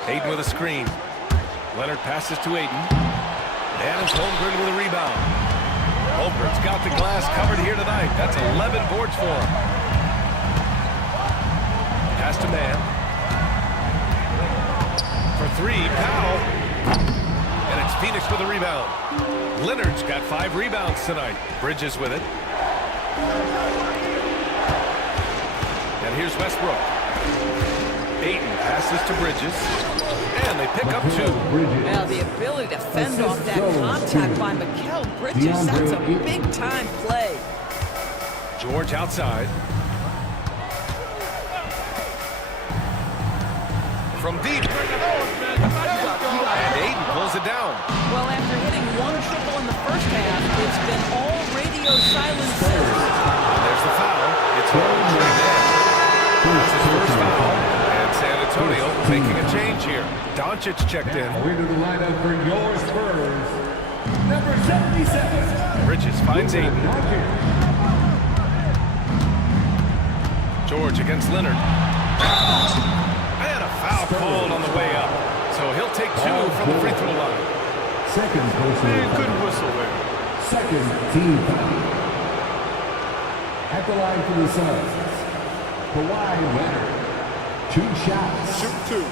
Ayton with a screen. Leonard passes to Ayton. And it's Holmgren with a rebound. Holmgren's got the glass covered here tonight. That's 11 boards for him. Pass to Man. For 3, Powell. And it's Phoenix with a rebound. Leonard's got 5 rebounds tonight. Bridges with it. And here's Westbrook. Ayton passes to Bridges. And they pick up 2. Now the ability to fend off that contact by Mikal Bridges, that's a big-time play. George outside. From deep. And Ayton pulls it down. Well, after hitting 1 triple in the first half, it's been all radio silence since. There's the foul. It's Holmgren. That's his first foul. And San Antonio making a change here. Doncic checked in. Into the lineup for your Spurs, number 77. Bridges finds Ayton. George against Leonard. And a foul called on the way up. So he'll take 2 from the free throw line. Second personal. Good whistle there. Second team foul. At the line for the Suns, Kawhi Leonard. 2 shots. Shoot 2.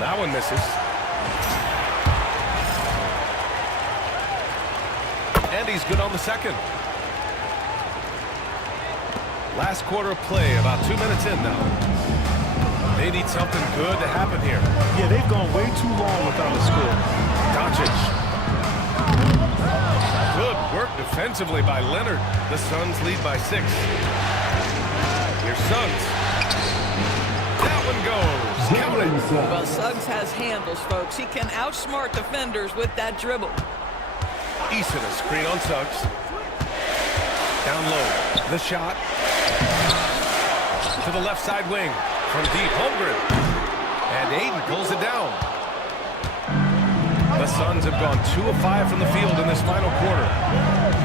That one misses. And he's good on the second. Last quarter of play, about 2 minutes in now. They need something good to happen here. Yeah, they've gone way too long without a score. Doncic. Good work defensively by Leonard. The Suns lead by 6. Here's Suggs. That one goes. Count it. Well, Suggs has handles, folks. He can outsmart defenders with that dribble. Eason, a screen on Suggs. Down low. The shot. To the left side wing. From deep, Holmgren. And Ayton pulls it down. The Suns have gone 2 of 5 from the field in this final quarter.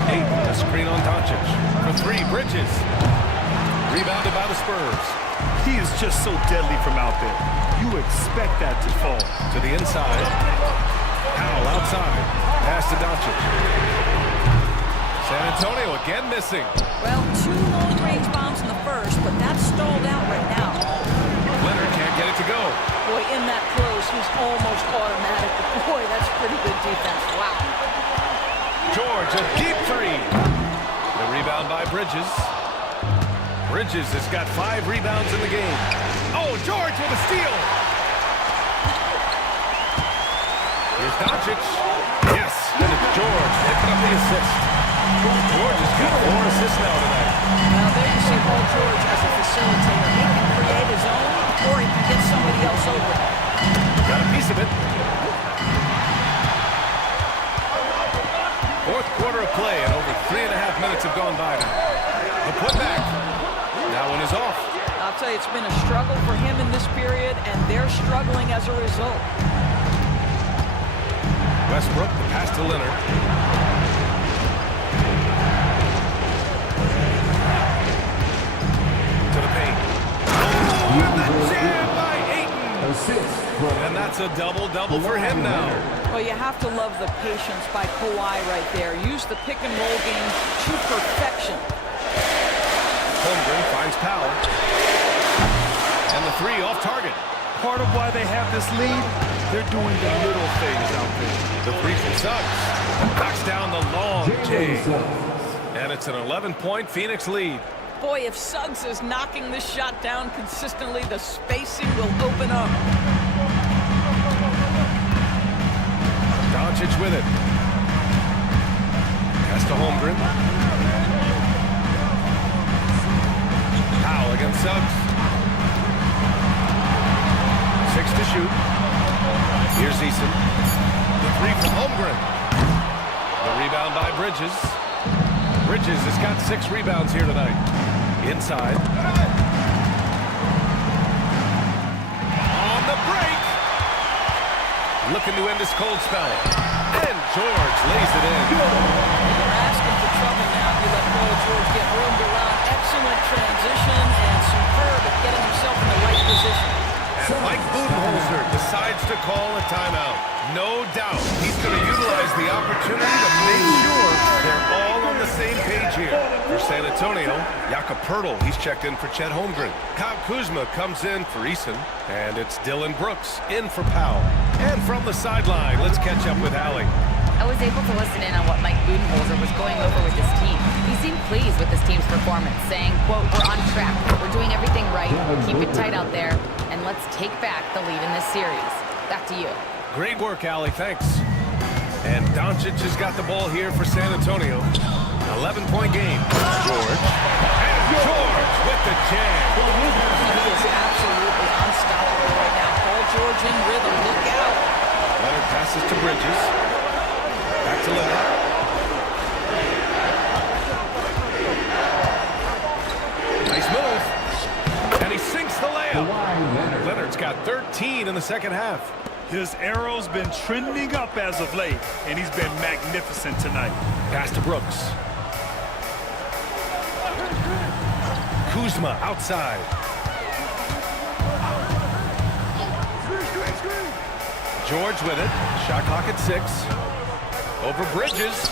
Ayton, a screen on Doncic. For 3, Bridges. Rebounded by the Spurs. He is just so deadly from out there. You expect that to fall. To the inside. Powell outside. Pass to Doncic. San Antonio again missing. Well, 2 long-range bombs in the first, but that's stalled out right now. Leonard can't get it to go. Boy, in that close, he's almost automatic. But boy, that's pretty good defense. Wow. George, a deep 3. The rebound by Bridges. Bridges has got 5 rebounds in the game. Oh, George with a steal. Here's Doncic. Yes, and it's George picking up the assist. George has got 4 assists now tonight. Now there you see Paul George as a facilitator. He can create his own, or he can get somebody else over. Got a piece of it. gone by now. The putback. That one is off. I'll tell you, it's been a struggle for him in this period, and they're struggling as a result. Westbrook, the pass to Leonard. To the paint. Oh, and the jam by Ayton. And that's a double-double for him now. Well, you have to love the patience by Kawhi right there. Use the pick-and-roll game to perfection. Holmgren finds Powell. And the three off target. Part of why they have this lead, they're doing the little things out there. The three from Suggs. Knocks down the long J. And it's an 11-point Phoenix lead. Boy, if Suggs is knocking this shot down consistently, the spacing will open up. Doncic with it. Pass to Holmgren. Powell against Suggs. 6 to shoot. Here's Eason. The three from Holmgren. The rebound by Bridges. Bridges has got 6 rebounds here tonight. Inside. On the break. Looking to end this cold spell. And George lays it in. They're asking for trouble now. He let Paul George get roomed around. Excellent transition and superb at getting himself in the right position. And Mike Budenholzer decides to call a timeout. No doubt he's going to utilize the opportunity to make sure they're all on the same page here. For San Antonio, Jakob Poeltl, he's checked in for Chet Holmgren. Kyle Kuzma comes in for Eason. And it's Dylan Brooks in for Powell. And from the sideline, let's catch up with Allie. I was able to listen in on what Mike Budenholzer was going over with his team. He seemed pleased with his team's performance, saying, quote, "We're on track. We're doing everything right. Keep it tight out there. And let's take back the lead in this series." Back to you. Great work, Allie. Thanks. And Doncic has got the ball here for San Antonio. 11-point game. George. And George with the jam. He is absolutely unstoppable right now. Paul George in rhythm. Look out. Leonard passes to Bridges. Back to Leonard. Nice move. And he sinks the layup. Leonard's got 13 in the second half. His arrow's been trending up as of late, and he's been magnificent tonight. Pass to Brooks. Kuzma outside. George with it. Shot clock at 6. Over Bridges.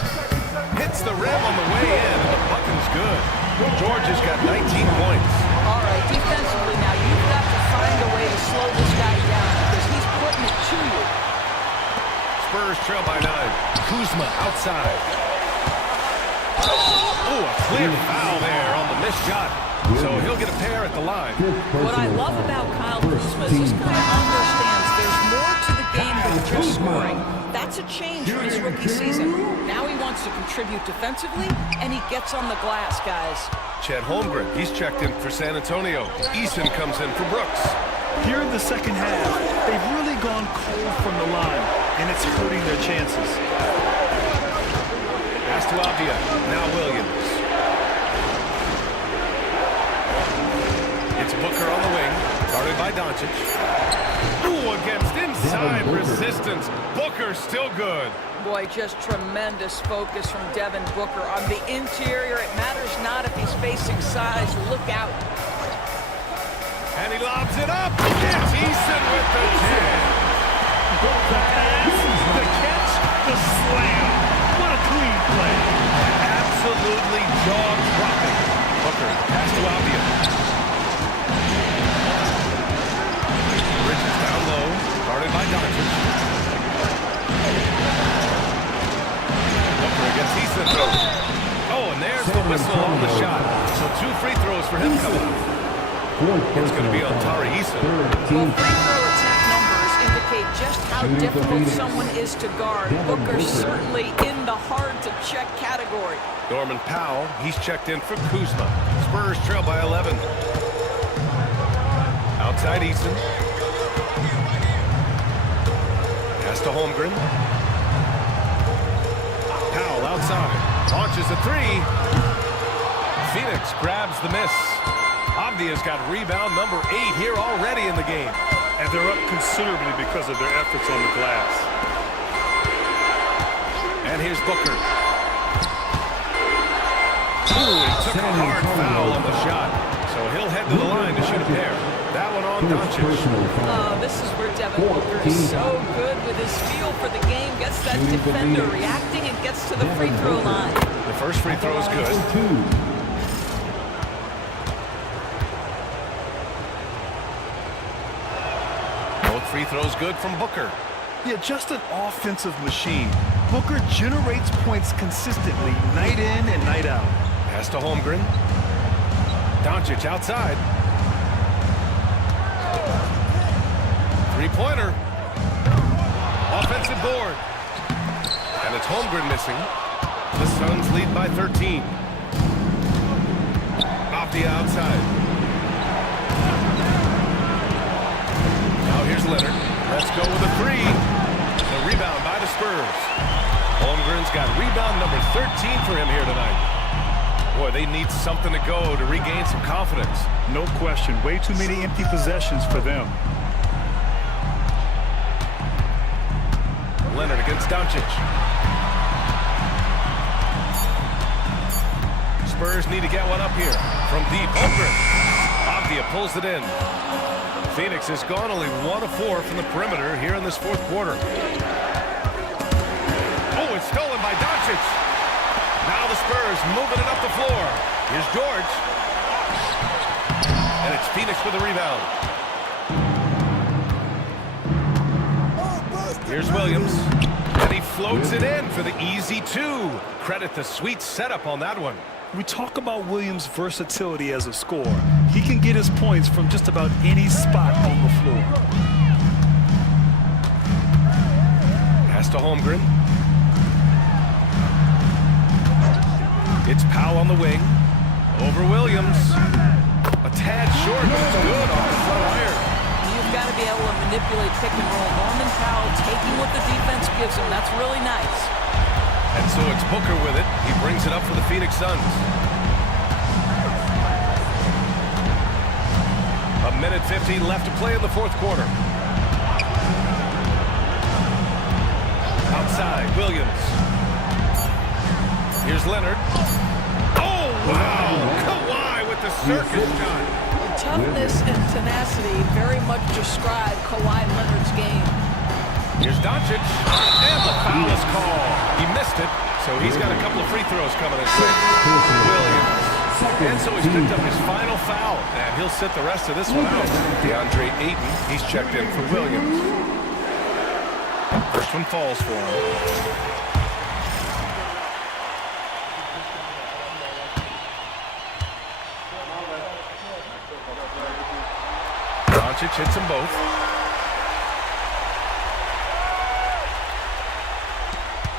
Hits the rim on the way in, and the bucket's good. George has got 19 points. All right, defensively now, you've got to find a way to slow this guy down because he's putting it to you. Spurs trail by 9. Kuzma outside. Oh, a clear foul there on the missed shot. So he'll get a pair at the line. What I love about Kyle Kuzma is this guy understands there's more to the game than just scoring. That's a change from his rookie season. Now he wants to contribute defensively, and he gets on the glass, guys. Chet Holmgren, he's checked in for San Antonio. Eason comes in for Brooks. Here in the second half, they've really gone cold from the line, and it's hurting their chances. Pass to Avdia, now Williams. It's Booker on the wing, guarded by Doncic. Ooh, against inside resistance. Booker still good. Boy, just tremendous focus from Devin Booker. On the interior, it matters not if he's facing size. Look out. And he lobs it up. It's Eason with the jam. The pass, the catch, the slam. What a clean play. Absolutely jaw-dropping. Booker, pass to Avdia. Bridges down low, guarded by Doncic. Booker against Eason. Oh, and there's the whistle on the shot. So 2 free throws for him coming up. It's going to be on Tari Eason. Well, free throw attack numbers indicate just how difficult someone is to guard. Booker's certainly in the hard-to-check category. Norman Powell, he's checked in for Kuzma. Spurs trail by 11. Outside Eason. Pass to Holmgren. Powell outside. Launches a 3. Phoenix grabs the miss. Avdia's got rebound number 8 here already in the game. And they're up considerably because of their efforts on the glass. And here's Booker. Ooh, he took a hard foul on the shot. So he'll head to the line to shoot a pair. That one on Doncic. Oh, this is where Devin Booker is so good with his feel for the game. Gets that defender reacting and gets to the free throw line. The first free throw is good. Both free throws good from Booker. Yeah, just an offensive machine. Booker generates points consistently, night in and night out. Pass to Holmgren. Doncic outside. Three-pointer. Offensive board. And it's Holmgren missing. The Suns lead by 13. Avdia outside. Now here's Leonard. Let's go with a three. The rebound by the Spurs. Holmgren's got rebound number 13 for him here tonight. Boy, they need something to go to regain some confidence. No question. Way too many empty possessions for them. Leonard against Doncic. Spurs need to get one up here. From deep, Holmgren. Avdia pulls it in. Phoenix has gone only 1 of 4 from the perimeter here in this fourth quarter. Oh, it's stolen by Doncic. Now the Spurs moving it up the floor. Here's George. And it's Phoenix with a rebound. Here's Williams. And he floats it in for the easy 2. Credit the sweet setup on that one. We talk about Williams' versatility as a scorer. He can get his points from just about any spot on the floor. Pass to Holmgren. It's Powell on the wing. Over Williams. A tad short, but it's good off the front iron. You've got to be able to manipulate pick and roll. Norman Powell taking what the defense gives him. That's really nice. And so it's Booker with it. He brings it up for the Phoenix Suns. A minute 15 left to play in the fourth quarter. Outside, Williams. Here's Leonard. Oh, wow! Kawhi with the circus shot. Toughness and tenacity very much describe Kawhi Leonard's game. Here's Doncic, and the foul is called. He missed it, so he's got a couple of free throws coming his way. Williams. And so he's picked up his final foul, and he'll sit the rest of this one out. DeAndre Ayton, he's checked in for Williams. First one falls for him. Doncic hits them both.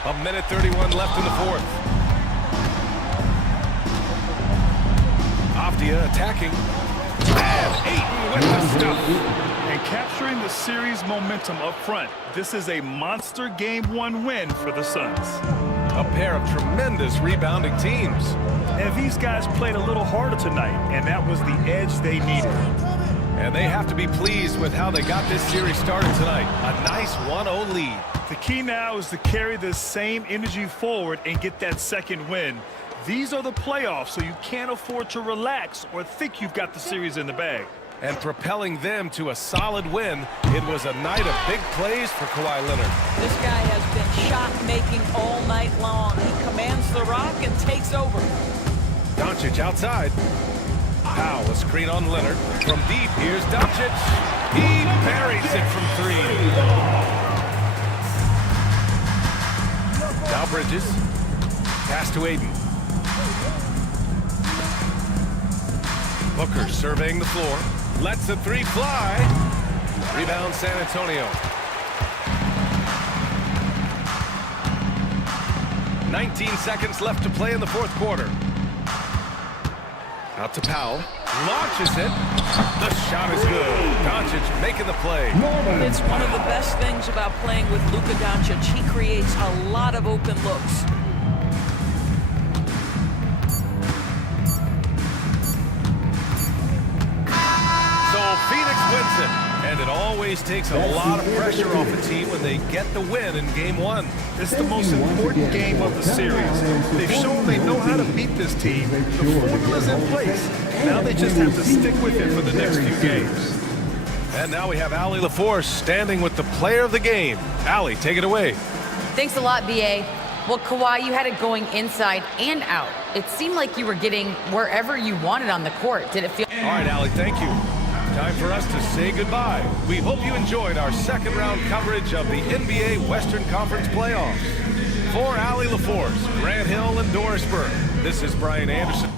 A minute 31 left in the fourth. Avdia attacking. And Ayton with the stuff. And capturing the series momentum up front. This is a monster Game 1 win for the Suns. A pair of tremendous rebounding teams. And these guys played a little harder tonight, and that was the edge they needed. And they have to be pleased with how they got this series started tonight. A nice 1-0 lead. The key now is to carry this same energy forward and get that second win. These are the playoffs, so you can't afford to relax or think you've got the series in the bag. And propelling them to a solid win, it was a night of big plays for Kawhi Leonard. This guy has been shot-making all night long. He commands the rock and takes over. Doncic outside. Powell, a screen on Leonard. From deep, here's Doncic. He buries it from 3. Now Bridges. Pass to Ayton. Booker surveying the floor. Lets the 3 fly. Rebound San Antonio. 19 seconds left to play in the fourth quarter. Out to Powell. Launches it. The shot is good. Doncic making the play. It's one of the best things about playing with Luka Doncic. He creates a lot of open looks. And it always takes a lot of pressure off a team when they get the win in Game 1. It's the most important game of the series. They've shown they know how to beat this team. The formula's in place. Now they just have to stick with it for the next few games. And now we have Allie LaForce standing with the player of the game. Allie, take it away. Thanks a lot, B.A. Well, Kawhi, you had it going inside and out. It seemed like you were getting wherever you wanted on the court. Did it feel... All right, Allie, thank you. Time for us to say goodbye. We hope you enjoyed our second round coverage of the NBA Western Conference Playoffs. For Allie LaForce, Grant Hill, and Doris Burke, this is Brian Anderson.